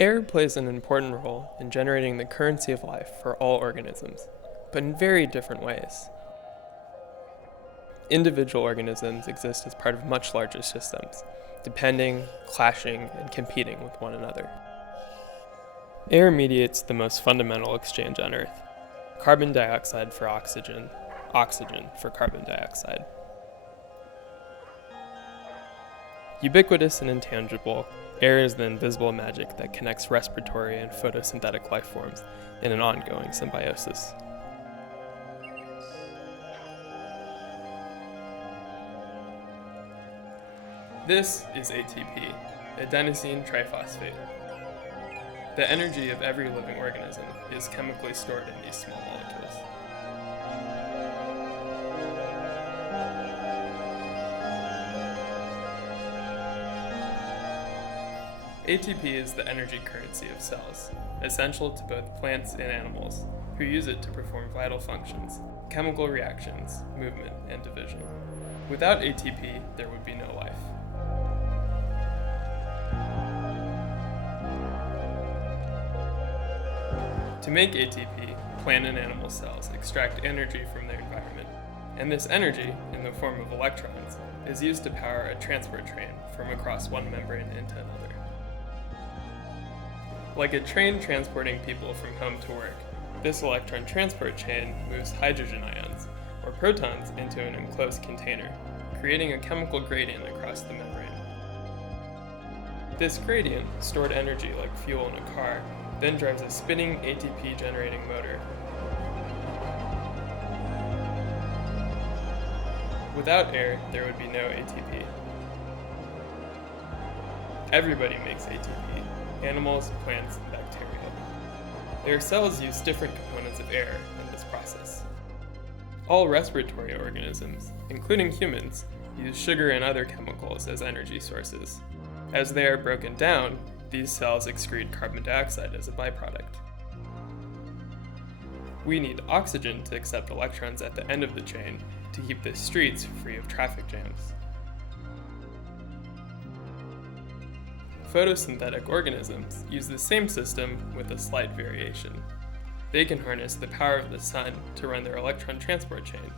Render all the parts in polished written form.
Air plays an important role in generating the currency of life for all organisms, but in very different ways. Individual organisms exist as part of much larger systems, depending, clashing, and competing with one another. Air mediates the most fundamental exchange on Earth: carbon dioxide for oxygen, oxygen for carbon dioxide. Ubiquitous and intangible, air is the invisible magic that connects respiratory and photosynthetic life forms in an ongoing symbiosis. This is ATP, adenosine triphosphate. The energy of every living organism is chemically stored in these small molecules. ATP is the energy currency of cells, essential to both plants and animals, who use it to perform vital functions, chemical reactions, movement, and division. Without ATP, there would be no life. To make ATP, plant and animal cells extract energy from their environment, and this energy, in the form of electrons, is used to power a transport train from across one membrane into another. Like a train transporting people from home to work, this electron transport chain moves hydrogen ions, or protons, into an enclosed container, creating a chemical gradient across the membrane. This gradient, stored energy like fuel in a car, then drives a spinning ATP-generating motor. Without air, there would be no ATP. Everybody makes ATP: animals, plants, and bacteria. Their cells use different components of air in this process. All respiratory organisms, including humans, use sugar and other chemicals as energy sources. As they are broken down, these cells excrete carbon dioxide as a byproduct. We need oxygen to accept electrons at the end of the chain to keep the streets free of traffic jams. Photosynthetic organisms use the same system with a slight variation. They can harness the power of the sun to run their electron transport chain.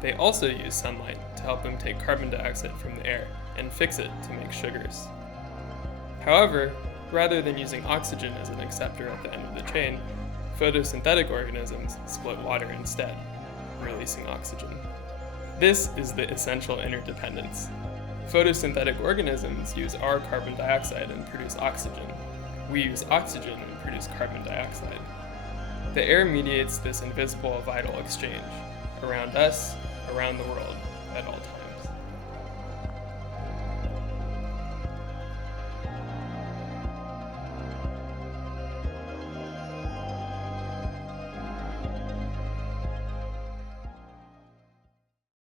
They also use sunlight to help them take carbon dioxide from the air and fix it to make sugars. However, rather than using oxygen as an acceptor at the end of the chain, photosynthetic organisms split water instead, releasing oxygen. This is the essential interdependence. Photosynthetic organisms use our carbon dioxide and produce oxygen. We use oxygen and produce carbon dioxide. The air mediates this invisible vital exchange, around us, around the world, at all times.